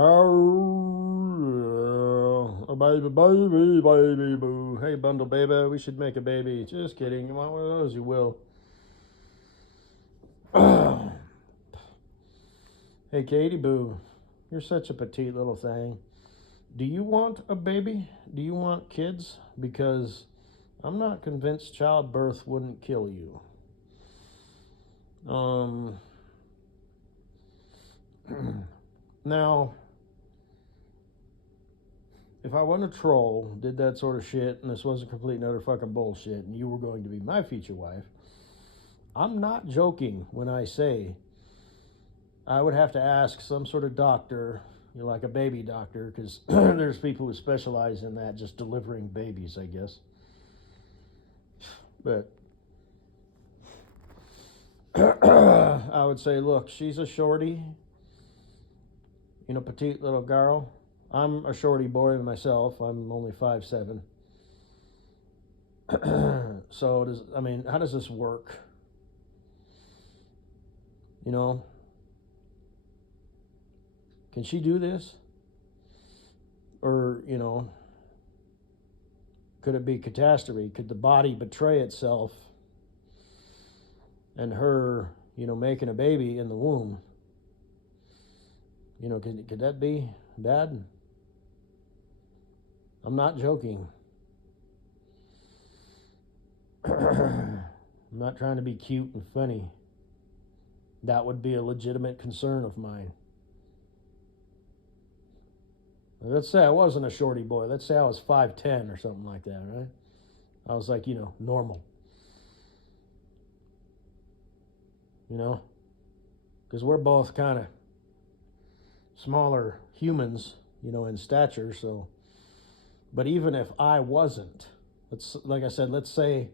Oh, yeah. A baby, baby, baby, boo. Hey, bundle baby, we should make a baby. Just kidding. You want one of those, you will. Hey, Katie boo, you're such a petite little thing. Do you want a baby? Do you want kids? Because I'm not convinced childbirth wouldn't kill you. Um, now, if I wasn't a troll, did that sort of shit, and this wasn't complete and utter fucking bullshit, and you were going to be my future wife, I'm not joking when I say I would have to ask some sort of doctor, like a baby doctor, because there's people who specialize in that, just delivering babies, I guess. But I would say, look, she's a shorty, petite little girl. I'm a shorty boy myself. I'm only 5'7". So how does this work? You know, can she do this? Or, could it be catastrophe? Could the body betray itself and her, making a baby in the womb? Could that be bad? I'm not joking. I'm not trying to be cute and funny. That would be a legitimate concern of mine. Let's say I wasn't a shorty boy. Let's say I was 5'10" or something like that, right? I was like, normal. Because we're both kind of smaller humans, in stature. So, but even if I wasn't, like I said, let's say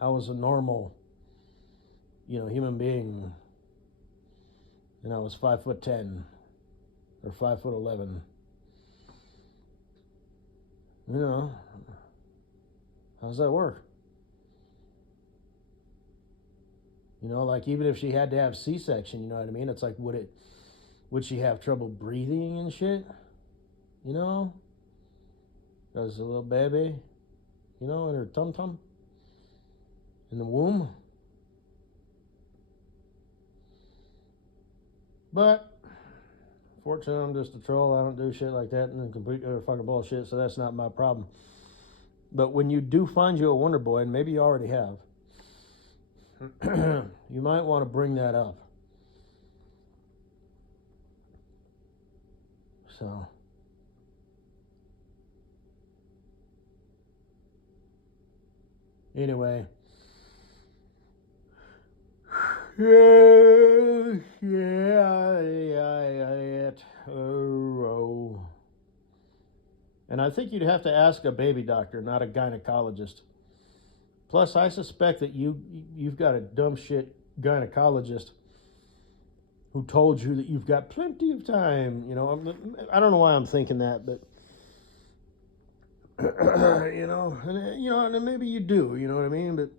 I was a normal, human being, and I was 5'10" or 5'11". How does that work? Like even if she had to have C-section, you know what I mean? It's like, would she have trouble breathing and shit? As a little baby, in her tum-tum, in the womb. But fortunately, I'm just a troll. I don't do shit like that and complete other fucking bullshit, so that's not my problem. But when you do find you a Wonder Boy, and maybe you already have, you might want to bring that up. So, anyway. And I think you'd have to ask a baby doctor, not a gynecologist. Plus, I suspect that you've got a dumb shit gynecologist who told you that you've got plenty of time. I don't know why I'm thinking that, but and maybe you do. You know what I mean? But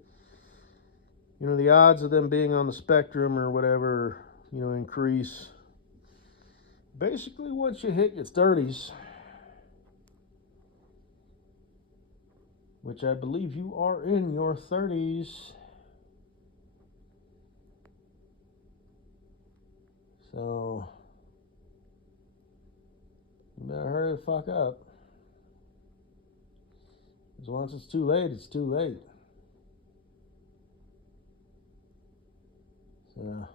the odds of them being on the spectrum or whatever, increase basically once you hit your 30s, which I believe you are in your 30s. So you better hurry the fuck up. Because once it's too late, it's too late. So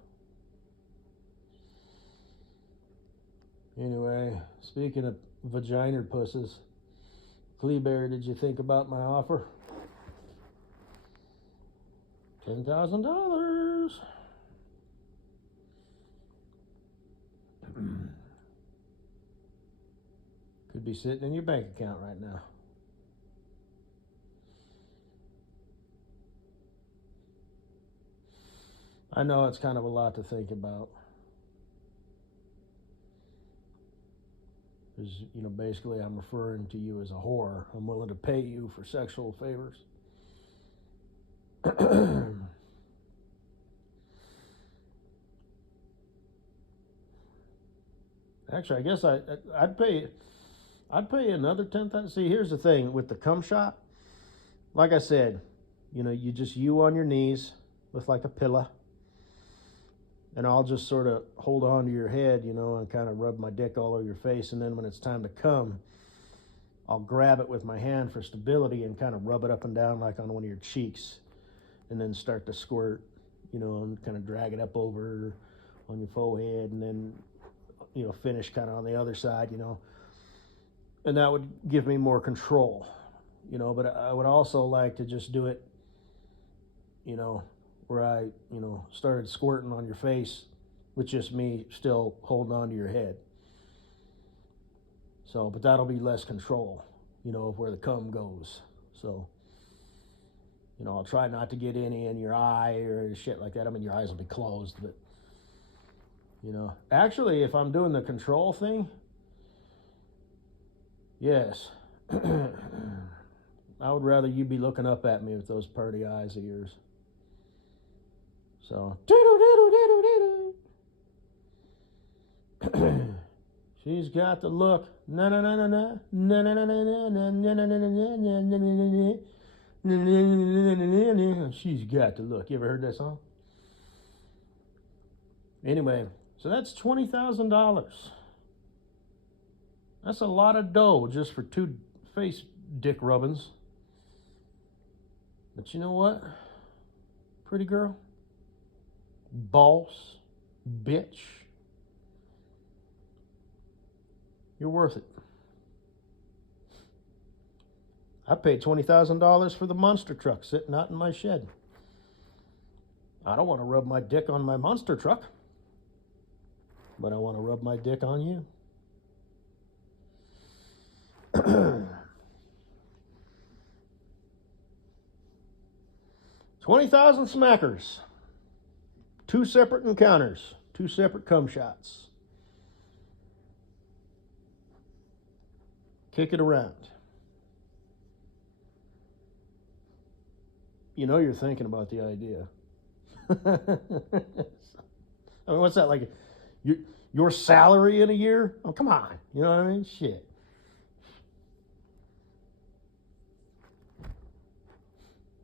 anyway, speaking of vagina pusses, Kleeberry, did you think about my offer? $10,000. Could be sitting in your bank account right now. I know it's kind of a lot to think about. Because, basically I'm referring to you as a whore. I'm willing to pay you for sexual favors. Actually, I guess I'd pay another 10,000. See, here's the thing with the cum shot. Like I said, you on your knees with like a pillow, and I'll just sort of hold on to your head, and kind of rub my dick all over your face, and then when it's time to come, I'll grab it with my hand for stability and kind of rub it up and down like on one of your cheeks, and then start to squirt, and kind of drag it up over on your forehead, and then finish kind of on the other side, and that would give me more control, but I would also like to just do it, where I, started squirting on your face with just me still holding on to your head. So, but that'll be less control, of where the cum goes. So, I'll try not to get any in your eye or shit like that. I mean, your eyes will be closed, but, actually, if I'm doing the control thing, yes, I would rather you be looking up at me with those pretty eyes of yours. So, she's got the look. Na na na na na na na na na na na na na. She's got the look. You ever heard that song? Anyway, so that's $20,000. That's a lot of dough just for 2 face dick rubbings. But you know what? Pretty girl, boss, bitch, you're worth it. I paid $20,000 for the monster truck sitting out in my shed. I don't want to rub my dick on my monster truck, but I want to rub my dick on you. 20,000 smackers. 2 separate encounters. 2 separate cum shots. Kick it around. You're thinking about the idea. I mean, what's that, like your salary in a year? Oh, come on. You know what I mean? Shit.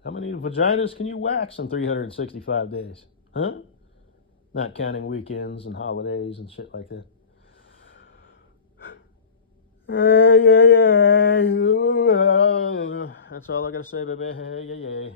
How many vaginas can you wax in 365 days? Huh? Not counting weekends and holidays and shit like that. That's all I gotta say, baby. Hey, yeah, yeah.